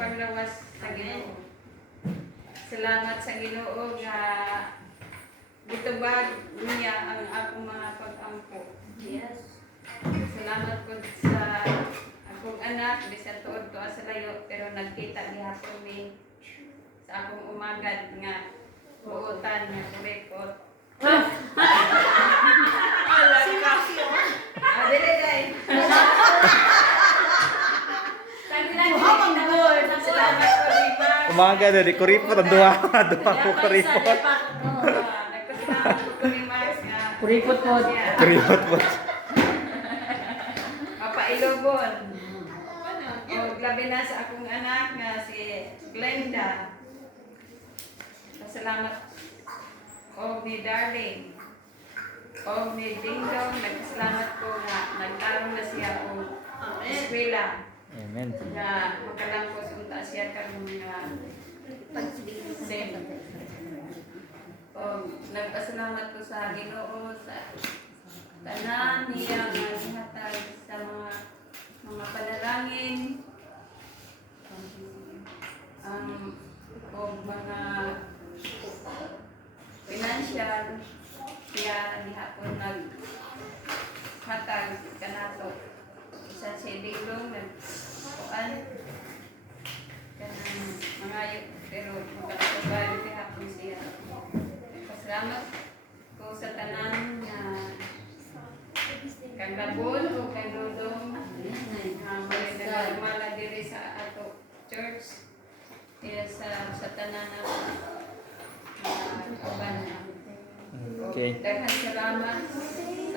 paglawas sa Ginoo. Salamat sa Ginoo nga gitubag niya ang akong mga pag-ampo. Yes. Salamat po sa akong anak, bisan tuod to sa layo, pero nagkita gihapon ni sa akong umagad nga buotan nga kurikot. Dili day. Salamat po diba. Umaga na di kuripot ang duha. Duha ko kuripot. Nagpasalamat po ni Max nga Kuripot po. Kuripot po. Papailobon. O labi na sa akong anak nga si Glenda. Salamat. O ni Darling. O ni Dingdong. Nagpasalamat ko nga nagtarong na siya o eskwela. Amen. Na makalangkos unta siya karong mga pagsiling. O nagpasalamat ko sa Ginoo sa tanan niya nga gihatag sa mga panalangin o mga financial kaya gihapon naghatag kanato isa si Dingdong nagkuan kanang mangayo pero magkakabal gihapon siya. Pasalamat ko sa tanan nga kang Labon o kang Dudong nga mala diri sa ato church kaya sa tanan na kaban. Okay. Daghan salamat